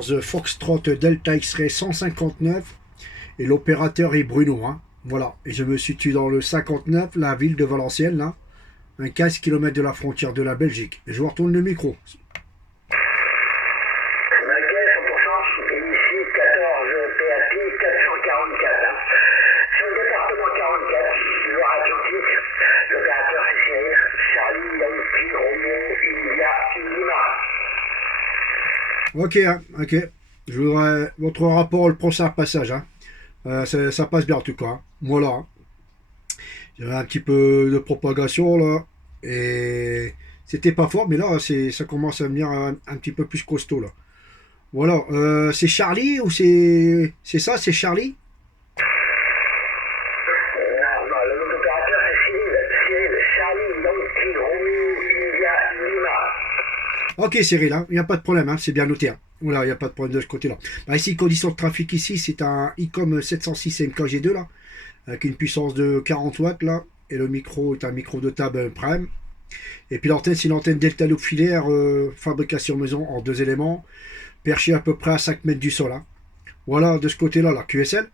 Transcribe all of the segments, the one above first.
14 Foxtrot Delta X-Ray 159 et l'opérateur est Bruno. Hein. Voilà, et je me situe dans le 59, la ville de Valenciennes, là, un 15 km de la frontière de la Belgique. Et je vous retourne le micro. Ok, hein, ok. Je voudrais votre rapport le prochain passage. Hein. Ça passe bien en tout cas. Hein. Voilà. Hein. Il y avait un petit peu de propagation là. Et c'était pas fort, mais là ça commence à venir un petit peu plus costaud là. Voilà. C'est Charlie ou c'est ça, c'est Charlie? Ok Cyril, hein, il n'y a pas de problème, hein, c'est bien noté. Hein. Voilà, il n'y a pas de problème de ce côté-là. Bah, ici, condition de trafic ici, c'est un ICOM 706 MKG2 là, avec une puissance de 40 watts là, et le micro est un micro de table Prime. Et puis l'antenne, c'est une antenne Delta Loop filaire, fabrication maison en 2 éléments, perchée à peu près à 5 mètres du sol. Hein. Voilà, de ce côté-là, la QSL.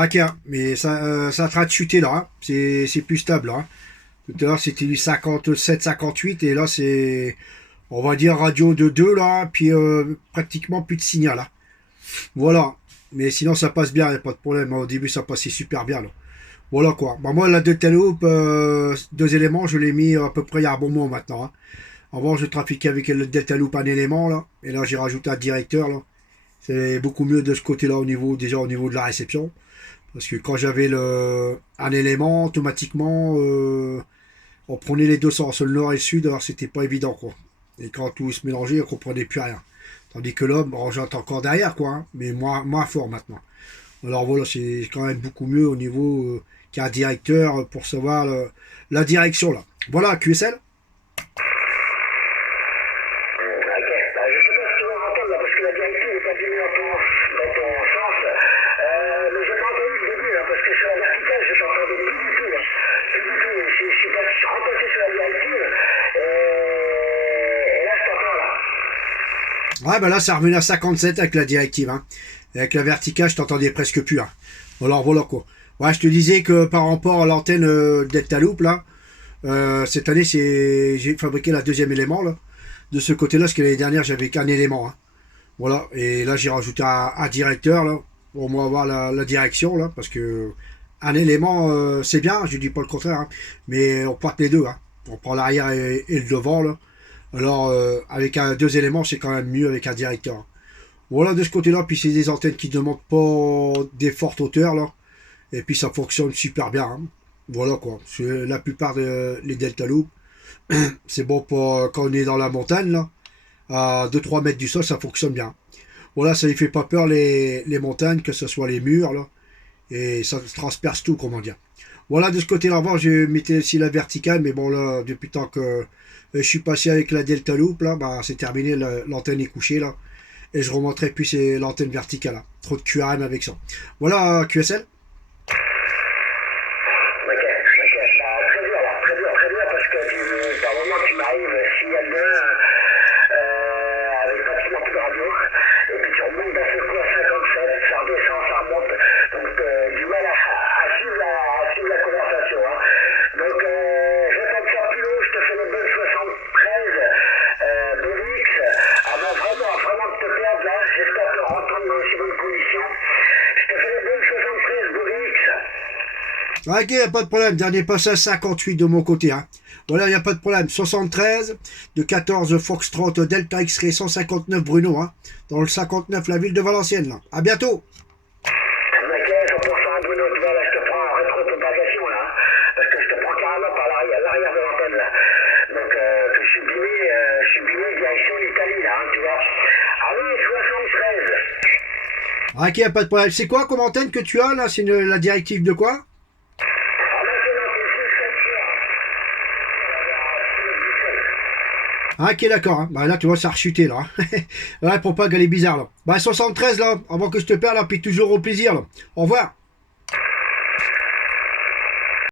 Ok, mais ça a train de chuter là, hein. C'est plus stable là. Hein. Tout à l'heure c'était du 57-58 et là c'est, on va dire radio de 2 là, puis pratiquement plus de signal là. Voilà, mais sinon ça passe bien, il n'y a pas de problème. Au début ça passait super bien là. Voilà quoi. Bah, moi la Delta Loop, 2 éléments, je l'ai mis à peu près il y a un bon mois maintenant. Hein. Avant je trafiquais avec le Delta Loop un élément là, et là j'ai rajouté un directeur là. C'est beaucoup mieux de ce côté là déjà au niveau de la réception. Parce que quand j'avais un élément, automatiquement, on prenait les deux sens, le nord et le sud, alors c'était pas évident, quoi. Et quand tout se mélangeait, on comprenait plus rien. Tandis que là, bon, j'entends encore derrière, quoi, hein, mais moins fort maintenant. Alors voilà, c'est quand même beaucoup mieux au niveau qu'un directeur pour savoir la direction, là. Voilà, QSL. Ouais, bah là, ça revenait à 57 avec la directive. Hein. Avec la verticale, je t'entendais presque plus. Hein. Alors voilà quoi. Ouais, je te disais que par rapport à l'antenne Delta Loop, là, cette année, j'ai fabriqué la 2e élément. Là, de ce côté-là, parce que l'année dernière, j'avais qu'un élément. Hein. Voilà. Et là, j'ai rajouté un directeur, là, pour moi avoir la direction, là, parce que un élément, c'est bien, je dis pas le contraire, hein, mais on porte les deux. Hein. On prend l'arrière et le devant, là. Alors, avec 2 éléments, c'est quand même mieux avec un directeur. Voilà, de ce côté-là, puis c'est des antennes qui ne demandent pas des fortes hauteurs, là. Et puis ça fonctionne super bien. Hein. Voilà, quoi. La plupart des Delta Loop, c'est bon pour quand on est dans la montagne, là. À 2-3 mètres du sol, ça fonctionne bien. Voilà, ça ne fait pas peur les montagnes, que ce soit les murs, là. Et ça transperce tout, comment dire. Voilà, de ce côté-là, avant, je mettais aussi la verticale, mais bon, là, depuis le temps que je suis passé avec la Delta Loop, là, bah, c'est terminé, l'antenne est couchée, là. Et je remonterai plus l'antenne verticale, là. Trop de QRM avec ça. Voilà, QSL. Ok, pas de problème. Dernier passage 58 de mon côté. Hein. Voilà, il n'y a pas de problème. 73 de 14 Foxtrot Delta X-Ray 159 Bruno. Hein, dans le 59, la ville de Valenciennes. Là. À bientôt. Ok, 100% Bruno, tu vois, là, je te prends en rétro-propagation, là. Parce que je te Ah, ok, y a pas de problème. C'est quoi comme antenne que tu as là? C'est la directive de quoi? Ah, ok, d'accord. Hein. Bah, là, tu vois, ça a rechuté, là. Ouais, pour pas qu'elle est bizarre, là. Bah, 73, là, avant que je te perde, là, puis toujours au plaisir, là. Au revoir.